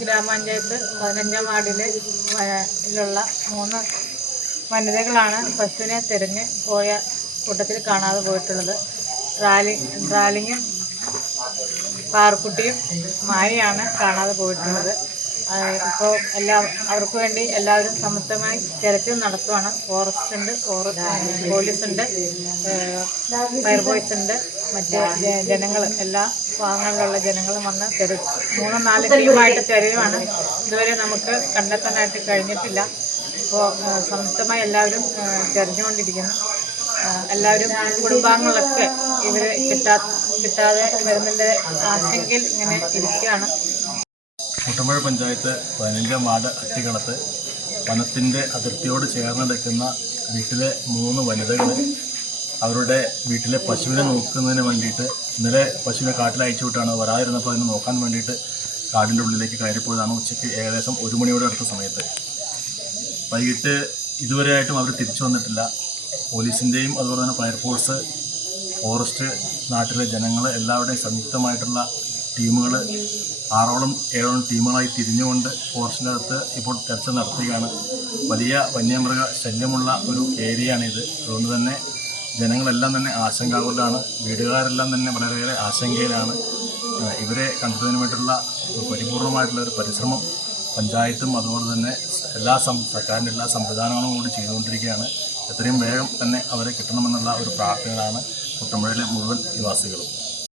ഗ്രാമപഞ്ചായത്ത് പതിനഞ്ചാം വാർഡിലെ ലുള്ള മൂന്ന് വനിതകളാണ് പശുവിനെ തിരഞ്ഞ് പോയ കൂട്ടത്തിൽ കാണാതെ പോയിട്ടുള്ളത്. റാലി റാലിങ്ങും പാർക്കുട്ടിയും മായയാണ് കാണാതെ പോയിട്ടുള്ളത്. ഇപ്പോൾ എല്ലാ അവർക്ക് വേണ്ടി എല്ലാവരും സമത്വമായി തിരച്ചിൽ നടത്തുവാണ്. ഫോറസ്റ്റ് ഉണ്ട് പോലീസ് ഉണ്ട് ഫയർഫോഴ്സ് ഉണ്ട് മറ്റ് ജനങ്ങൾ എല്ലാ ഭാഗങ്ങളിലുള്ള ജനങ്ങളും വന്ന് തെര മൂന്നോ നാല് ടീമായിട്ട് തെരയുവാണ് ഇതുവരെ നമുക്ക് കണ്ടെത്താനായിട്ട് കഴിഞ്ഞിട്ടില്ല. ഇപ്പോൾ സംയുക്തമായി എല്ലാവരും തിരഞ്ഞുകൊണ്ടിരിക്കുന്നു. എല്ലാവരും കുടുംബാംഗങ്ങളൊക്കെ ഇവർ കിട്ടാ കിട്ടാതെ വരുന്നതിന്റെ ആശങ്കയിൽ ഇങ്ങനെ ഇരിക്കുകയാണ്. കുട്ടമ്പഴ പഞ്ചായത്ത് പതിനഞ്ചാം വാർഡ് അട്ടികളത്ത് വനത്തിന്റെ അതിർത്തിയോട് ചേർന്ന് നിൽക്കുന്ന വീട്ടിലെ മൂന്ന് വനിതകൾ അവരുടെ വീട്ടിലെ പശുവിനെ നോക്കുന്നതിന് വേണ്ടിയിട്ട് ഇന്നലെ പശുവിനെ കാട്ടിൽ അയച്ചു വിട്ടാണ്. വരാതിരുന്നപ്പോൾ അതിനെ നോക്കാൻ വേണ്ടിയിട്ട് കാടിന്റെ ഉള്ളിലേക്ക് കയറിപ്പോയതാണ് ഉച്ചയ്ക്ക് ഏകദേശം ഒരു മണിയോടെ അടുത്ത സമയത്ത്. വൈകിട്ട് ഇതുവരെയായിട്ടും അവർ തിരിച്ചു വന്നിട്ടില്ല. പോലീസിന്റെയും അതുപോലെ തന്നെ ഫയർഫോഴ്സ് ഫോറസ്റ്റ് നാട്ടിലെ ജനങ്ങൾ എല്ലാവരുടെയും സംയുക്തമായിട്ടുള്ള ടീമുകൾ ആറോളം ഏഴോളം ടീമുകളായി തിരിഞ്ഞുകൊണ്ട് ഫോറസ്റ്റിന്റെ അകത്ത് ഇപ്പോൾ തെരച്ചിൽ നടത്തുകയാണ്. വലിയ വന്യമൃഗ ശല്യമുള്ള ഒരു ഏരിയയാണിത്. അതുകൊണ്ട് തന്നെ ജനങ്ങളെല്ലാം തന്നെ ആശങ്കാകുലാണ് വീടുകാരെല്ലാം തന്നെ വളരെയേറെ ആശങ്കയിലാണ്. ഇവരെ കണ്ടെത്തുന്നതിന് വേണ്ടിയിട്ടുള്ള പരിപൂർണമായിട്ടുള്ള ഒരു പരിശ്രമം പഞ്ചായത്തും അതുപോലെ തന്നെ എല്ലാ സം സർക്കാരിന്റെ എല്ലാ സംവിധാനങ്ങളും കൂടി ചെയ്തുകൊണ്ടിരിക്കുകയാണ്. എത്രയും വേഗം തന്നെ അവരെ കിട്ടണമെന്നുള്ള ഒരു പ്രാർത്ഥനയാണ് കുട്ടമ്പഴയിലെ മുഴുവൻ നിവാസികളും.